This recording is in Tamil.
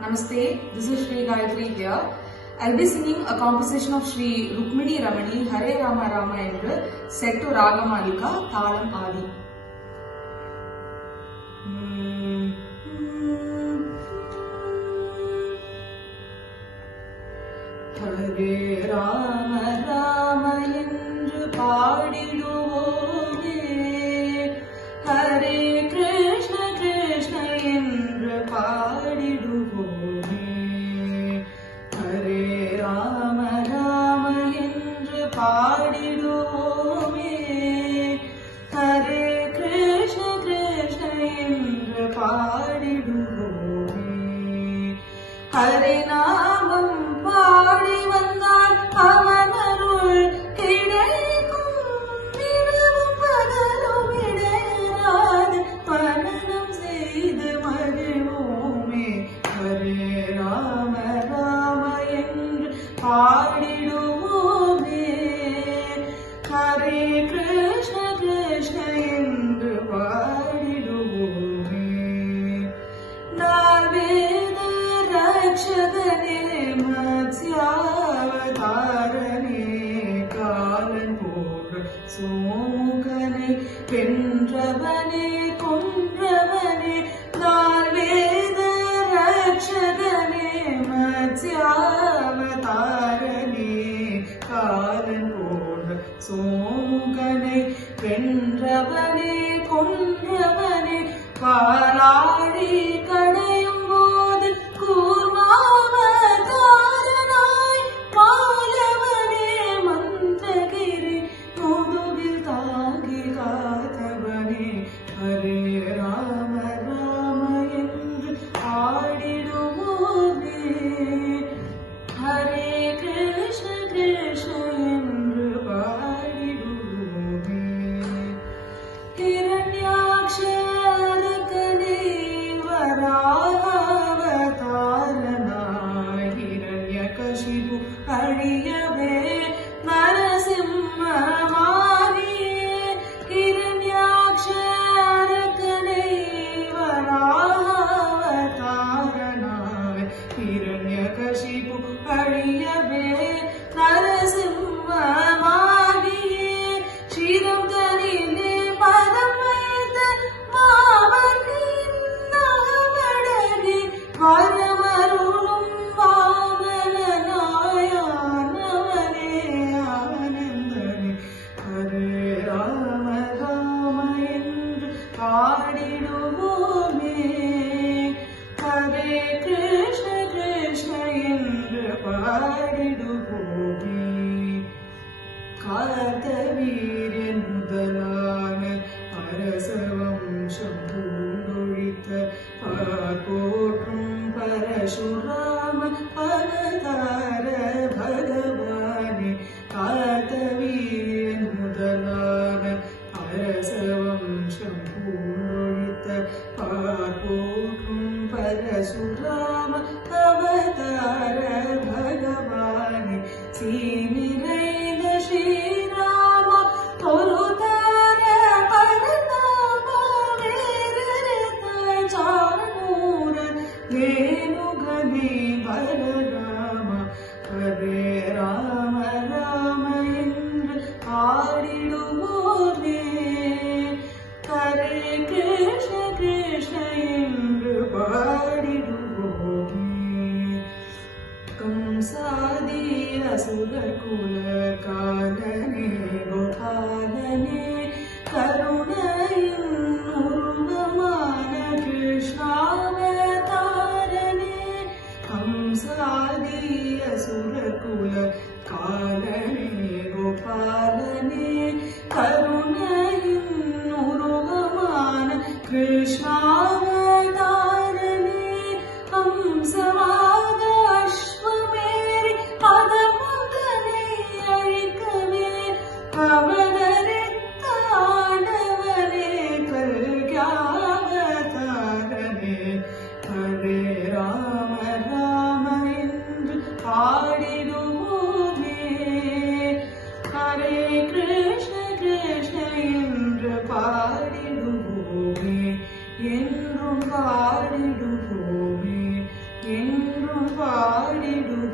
Namaste, this is Sri Gayatri here. I'll be singing a composition of Sri Rukmini Ramani Hare Rama Rama endru set to Ragamalika Thalam Adi. Hare Rama Rama endru paadiduvome, Hare Krishna Krishna endru paadiduvome, Hare Rama Rama endru paadiduvome, Hare Krishna Krishna endru paadiduvome, Hare Namam பாடி வந்தால் அவனருள் கிடைக்கும், இரவும் பகலும் இடையராது மனனம் செய்து மகிழ்வோமே. ஹரே ராம ராம என்று பாடிடுவோமே, ஹரே கிருஷ்ண கிருஷ்ண என்று பாடிடுவோமே. நாவேத ரட்சகனே மத்ஸ்யாவதாரனே, காலன் போன்ற சோமுகனை வென்றவனே கொன்றவனே, நால்வேத ரட்சகனே மத்ஸ்யாவதாரனே, காலன் போன்ற சோமுகனை வென்றவனே கொன்றவனே, காலாழி கடையும் போது கூர்மாவதாரனாய் மாலவனே மந்திரகிரி முதுகில் தாங்கி காத்தவனே. ஹரே ராம ராம என்று ஆடிடுவோமே, ஹரே கிருஷ்ண கிருஷ்ண என்று பாடிடுவோமே. ஹிரண்யாக்ஷரகனே வராவதாரனாய் ஹிரண்யகசிபு அழியவே நரசிம்மமாகியே, ஹிரண்யாக்ஷரகனே வராவதாரனாய் ஹிரண்யகசிபு அழியவே நரசிம்மமாகியே, ஸ்ரீரம் தனிலே பதம் வைத்த மாவனின் நகமடகி வரமருளும் வாமனனாயானவனே ஆனந்தனே. ஹரே ராம ராம என்று பாடிடுவோமே, ஹரே கிருஷ்ண கிருஷ்ண என்று பாடிடுவோமே. கார்த்தவீரியன் முதலான அரச வம்சம் பூண்டொழித்த போற்றும் பரசுராம அவதார பகவானே, கார்த்தவீரியன் முதலான அரச வம்சம் பூண்டொழித்த போற்றும் பரசுராம அவதார பகவானே, சீனிறைந்த ஸ்ரீராம பொருதார பரதாம வேரரத சாணூர வேணுகனே பலராம. ஹரே ராம ராம என்று ஆடிடுவோமே, ஹரே கிருஷ்ண கிருஷ்ண என்று பாடிடுவோமே. கம்சாதி அசுரகுல காலனே கோபாலனே, கருணையின் உருவமான கிருஷ்ணாவதாரனே, பாடிடும்